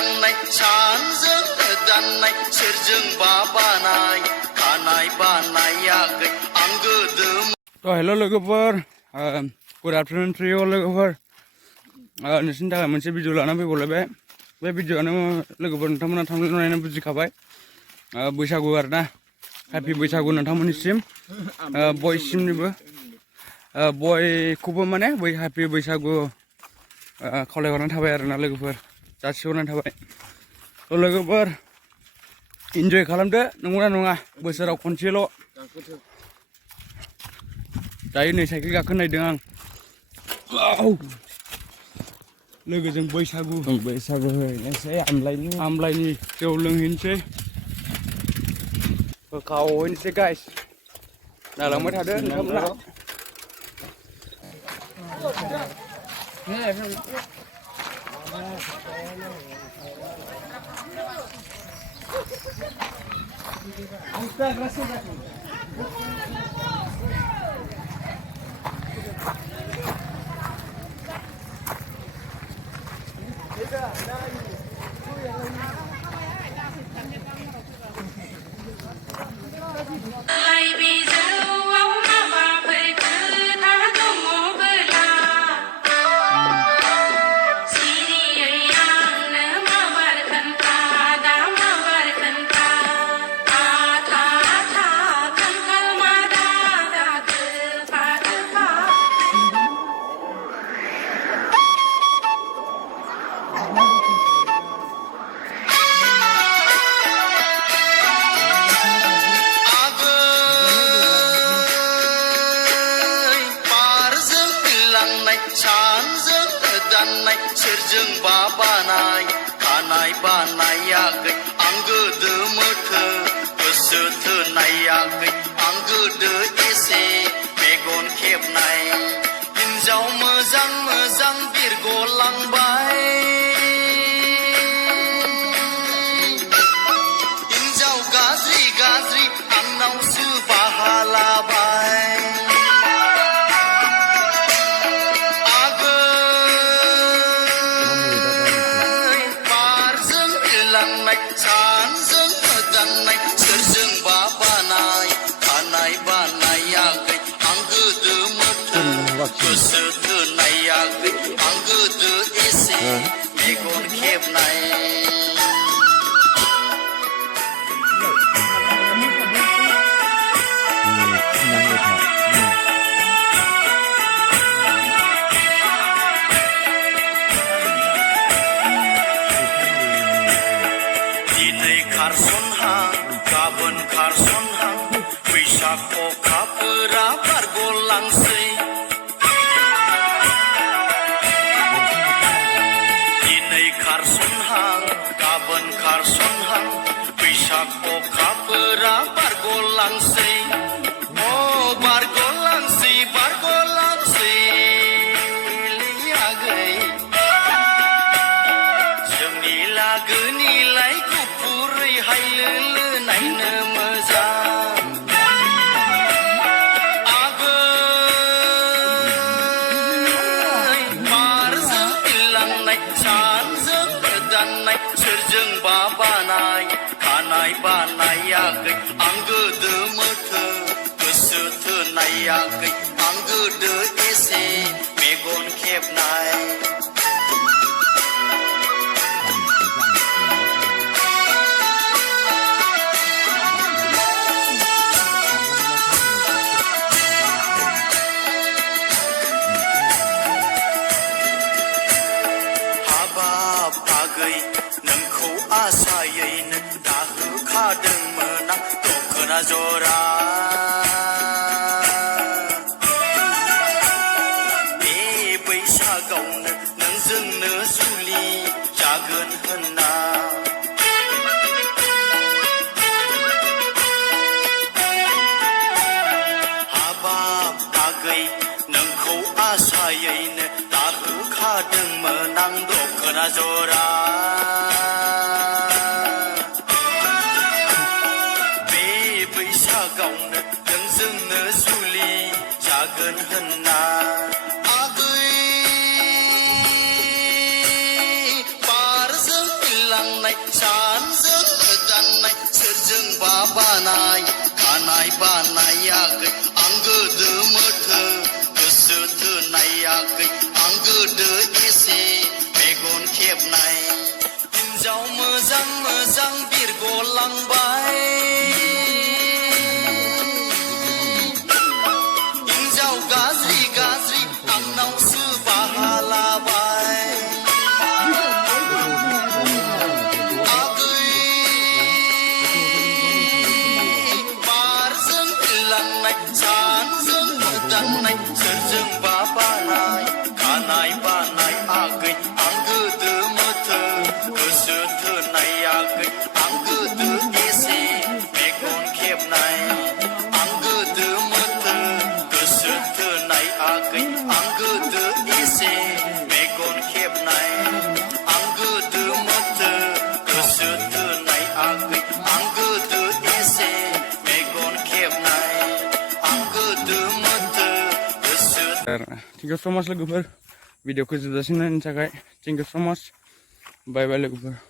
लांनाय सानजों गोदाननाय सोरजों बाबानाय खानाय बानायाखै आं गोदो हेल' लोगोफोर गुड आफ्टारनुन टु अल लोगोफोर नोंसोरनि थाखाय मोनसे भिडिअ लानानै फैबावलायबाय बे भिडिअआनो लोगोफोर नोंथांमोना थांनानै नायनानै बुजिखाबाय बैसागु आरोना हेपि बैसागु नोंथांमोननिसिम बयसिमनिबो बयखौबो माने बै हेपि बैसागु खावलायहरनाय थाबाय आरोना लोगोफोर जासिहरनाय थाबाय लोगोफोर इन्जय खालामदो नंगौना नङा बोसोराव खनसेल' दायो नै साइकेल गाखोनो नायदों आं लोगोजों बैसागु हैनोसै आमलायनि जौ लोंहैनोसै होखावहैनोसै गाइस नालांबाय थादो नोंथांमोना सानजों गोदाननाय सोरजों बाबानाय खानाय बानायाखै आं गोदो मोथो गोसो थोनायाखै आं गोदो एसे मेगन खेबनाय हिन्जाव मोजां मोजां बिरग'लांबाय हिन्जाव गाज्रि गाज्रि आंनावसो बाहा लाबाय सानजों गोदाननाय सोरजों बाबानाय खानाय बानायाखै आं गोदो मोथो गोसो थोनायाखै आं गोदो एसे मेगन खेबनाय खारसनहां गाबोन खारसनहां बैसाग अखाफोरा बारग'लांसै दिनै खारसनहां गाबोन खारसनहां बैसाग अखाफोरा बारग'लांसै बारग'लांसै बारग'लांसै आगै जोंनि लागोनिलाय हायलो नायनो मोजां आगै बारजों बिरलांनाय सानजों गोदाननाय सोरजों बाबानाय खानाय बानायाखै आं गोदो मोथो गोसो थोनायाखै आं गोदो एसे मेगन खेबनाय नोंखौ आसायैनो दाहोखादोंमोन आं दखना जरा बे बैसागावनो नोंजोंनो जुलि जागोन होनना हाबाब आगै नोंखौ आसायैनो दाहोखादोंमोन आं दखना जरा गावनो नोंजोंनो जुलि जागोन होनना आगै बारजों खानाय बानायाखै आं गोदो मोथो गोसो थोनायाखै आं गोदो एसे मेगन खेबनाय हिन्जाव मोजां मोजां बिरगलांबाय हिन्जाव गाज्रि गाज्रि आंनावसो बाहा लाबाय सानजों मोदाननाय सोरजों बानाय खानाय बानाय आगै आं गोदो मोथो गोसो थोनायाखै आं गोदो एसे मेगन खेबनाय आं गोदो मोथो गोसो थोनाय आगै आं गोदो एसे मेगन खेबनाय आं गोदो मोथो गोसो थोनाय आगै आं गोदो एसे मेगन खेबनाय Thank you so much logofer. Videoku जोबजासिम नायनायनि थाखाय thank you so much. Bye bye logofer.